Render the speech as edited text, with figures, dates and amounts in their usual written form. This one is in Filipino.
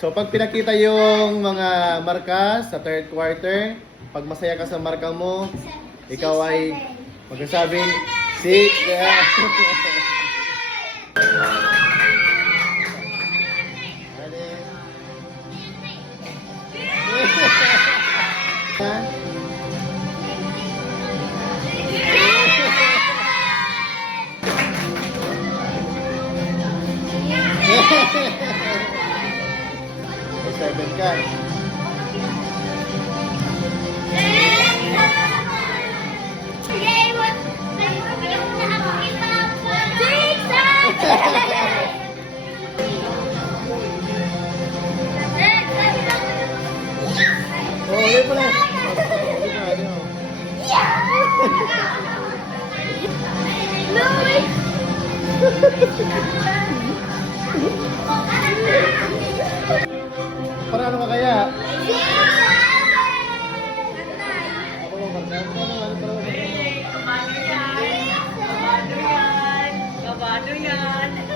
So pag pinakita yung mga marka sa third quarter, pag masaya ka sa marka mo, ikaw ay magsasabing 6. Seven ka. Oh, ulit pala. Para ano ka kaya? Ako mo ba? Kabado yan. Kabado yan.